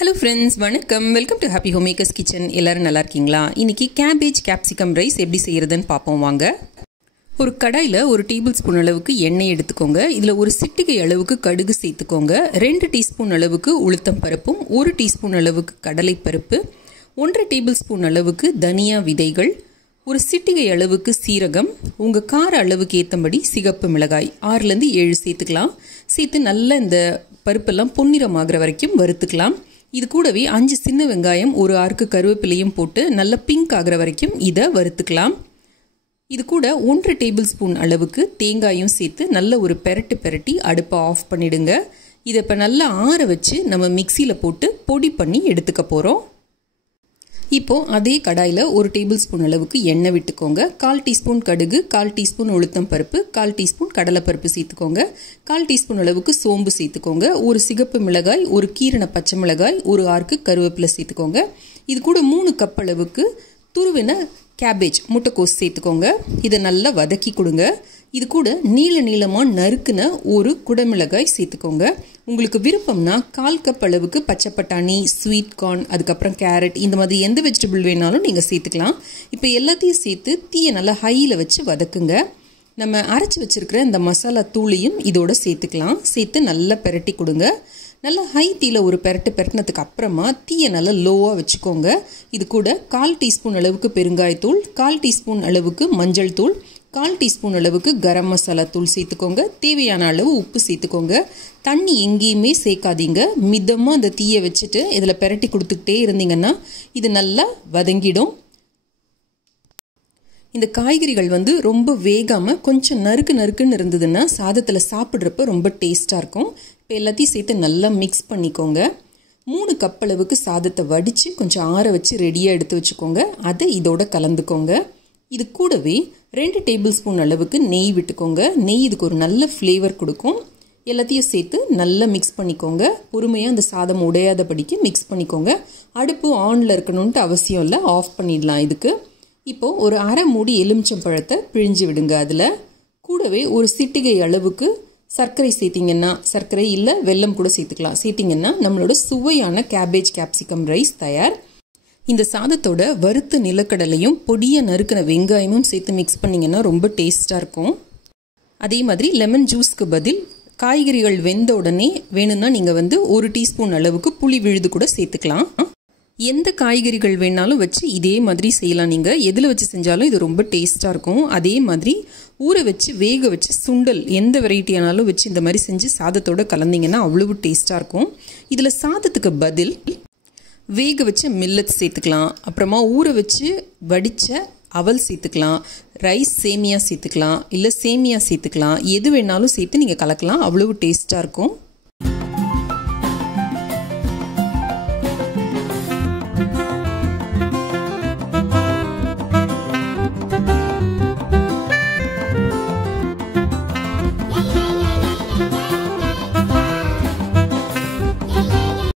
Hello friends, வணக்கம். Welcome to happy homemakers kitchen. எல்லாரும் நல்லா இருக்கீங்களா? இன்னைக்கு கேபேஜ் கேப்சிகம் ரைஸ் எப்படி செய்யறதுன்னு பார்ப்போம் வாங்க. ஒரு கடாயில் ஒரு டேபிள் ஸ்பூன் அளவுக்கு எண்ணெய் எடுத்துக்கோங்க. இதில் ஒரு சிட்டிகை அளவுக்கு கடுகு சேர்த்துக்கோங்க. 2 டீஸ்பூன் அளவுக்கு உளுத்தம் பருப்பும் 1 டீஸ்பூன் அளவுக்கு கடலை பருப்பு, 1 டேபிள் ஸ்பூன் அளவுக்கு தனியா விதைகள், ஒரு சிட்டிகை அளவுக்கு சீரகம், உங்கள் கார அளவுக்கு ஏற்றபடி சிகப்பு மிளகாய் 6லேருந்து 7 சேர்த்துக்கலாம். சேர்த்து நல்லா இந்த பருப்பெல்லாம் பொன்னிறமாகிற வரைக்கும் வறுத்துக்கலாம். இது கூடவே 5 சின்ன வெங்காயம், ஒரு ஆறுக்கு கருவேப்பிலையும் போட்டு நல்லா பிங்க் ஆகிற வரைக்கும் இதை வறுத்துக்கலாம். இது கூட 1 டேபிள் ஸ்பூன் அளவுக்கு தேங்காயும் சேர்த்து நல்ல ஒரு பெரட்டி அடுப்பை ஆஃப் பண்ணிடுங்க. இதை இப்போ நல்லா ஆற வச்சு நம்ம மிக்சியில் போட்டு பொடி பண்ணி எடுத்துக்க போகிறோம். இப்போது அதே கடாயில் 1 டேபிள் ஸ்பூன் அளவுக்கு எண்ணெய் விட்டுக்கோங்க. 1/4 டீஸ்பூன் கடுகு, 1/4 டீஸ்பூன் உளுத்தம் பருப்பு, 1/4 டீஸ்பூன் கடலைப்பருப்பு சேர்த்துக்கோங்க. 1/4 டீஸ்பூன் அளவுக்கு சோம்பு சேர்த்துக்கோங்க. ஒரு சிகப்பு மிளகாய், ஒரு கீரண பச்சை மிளகாய், ஒரு ஆறுக்கு கருவேப்பிலை சேர்த்துக்கோங்க. இது கூட 3 கப் அளவுக்கு துருவின கேபேஜ் முட்டைக்கோஸ் சேர்த்துக்கோங்க. இதை நல்லா வதக்கி கொடுங்க. இது கூட நீளமாக நறுக்குன ஒரு குடமிளகாய் சேர்த்துக்கோங்க. உங்களுக்கு விருப்பம்னா 1/4 கப் அளவுக்கு பச்சை பட்டாணி, ஸ்வீட் கார்ன், அதுக்கப்புறம் கேரட், இந்த மாதிரி எந்த வெஜிடபிள் வேணாலும் நீங்கள் சேர்த்துக்கலாம். இப்போ எல்லாத்தையும் சேர்த்து தீயை நல்லா ஹையில் வச்சு வதக்குங்க. நம்ம அரைச்சி வச்சிருக்கிற இந்த மசாலா தூளையும் இதோட சேர்த்துக்கலாம். சேர்த்து நல்லா பெரட்டி கொடுங்க. நல்லா ஹை தீயில் ஒரு பெரட்டினதுக்கு அப்புறமா தீயை நல்லா லோவாக வச்சுக்கோங்க. இது கூட 1/4 டீஸ்பூன் அளவுக்கு பெருங்காயத்தூள், 1/4 டீஸ்பூன் அளவுக்கு மஞ்சள் தூள், 1/4 டீஸ்பூன் அளவுக்கு கரம் மசாலா தூள் சேர்த்துக்கோங்க. தேவையான அளவு உப்பு சேர்த்துக்கோங்க. தண்ணி எங்கேயுமே சேர்க்காதீங்க. மிதமாக அந்த தீயை வச்சுட்டு இதில் பெரட்டி கொடுத்துக்கிட்டே இருந்தீங்கன்னா இது நல்லா வதங்கிடும். இந்த காய்கறிகள் ரொம்ப வேகாமல் கொஞ்சம் நறுக்குன்னு இருந்ததுன்னா சாதத்தில் சாப்பிட்றப்ப ரொம்ப டேஸ்ட்டாக இருக்கும். இப்போ எல்லாத்தையும் சேர்த்து நல்லா மிக்ஸ் பண்ணிக்கோங்க. 3 கப் அளவுக்கு சாதத்தை வடித்து கொஞ்சம் ஆற வச்சு ரெடியாக எடுத்து வச்சுக்கோங்க. அதை இதோட கலந்துக்கோங்க. இது கூடவே 2 டேபிள் ஸ்பூன் அளவுக்கு நெய் விட்டுக்கோங்க. நெய் இதுக்கு ஒரு நல்ல ஃப்ளேவர் கொடுக்கும். எல்லாத்தையும் சேர்த்து நல்லா மிக்ஸ் பண்ணிக்கோங்க. பொறுமையாக அந்த சாதம் உடையாதபடிக்கு மிக்ஸ் பண்ணிக்கோங்க. அடுப்பு ஆனில் இருக்கணும்ன்ட்டு அவசியம் இல்லை, ஆஃப் பண்ணிடலாம். இதுக்கு இப்போது ஒரு அரை மூடி எலுமிச்சம்பழத்தை பிழிஞ்சு விடுங்க. அதில் கூடவே ஒரு சிட்டிகை அளவுக்கு சர்க்கரை சேர்த்திங்கன்னா, சர்க்கரை இல்லை வெல்லம் கூட சேர்த்துக்கலாம், சேர்த்திங்கன்னா நம்மளோட சுவையான கேபேஜ் கேப்சிகம் ரைஸ் தயார். இந்த சாதத்தோட வறுத்த நிலக்கடலையும் பொடியை நறுக்கின வெங்காயமும் சேர்த்து மிக்ஸ் பண்ணிங்கன்னா ரொம்ப டேஸ்ட்டாக இருக்கும். அதே மாதிரி லெமன் ஜூஸ்க்கு பதில் காய்கறிகள் வெந்த உடனே வேணும்னா நீங்கள் 1 டீஸ்பூன் அளவுக்கு புளி விழுது கூட சேர்த்துக்கலாம். எந்த காய்கறிகள் வேணாலும் வச்சு இதே மாதிரி செய்யலாம். நீங்கள் எதில் வச்சு செஞ்சாலும் இது ரொம்ப டேஸ்ட்டாக இருக்கும். அதே மாதிரி ஊற வச்சு வேக வச்சு சுண்டல் எந்த வெரைட்டியானாலும் வச்சு இந்த மாதிரி செஞ்சு சாதத்தோடு கலந்தீங்கன்னா அவ்வளவு டேஸ்ட்டாக இருக்கும். இதில் சாதத்துக்கு பதில் வேக வச்ச மில்லட்ஸ் சேர்த்துக்கலாம். அப்புறமா ஊற வச்சு வடித்த அவல் சேர்த்துக்கலாம். ரைஸ் சேமியா சேர்த்துக்கலாம், இல்லை சேமியா சேர்த்துக்கலாம். எது வேணாலும் சேர்த்து நீங்கள் கலக்கலாம். அவ்வளவு டேஸ்ட்டாக இருக்கும்.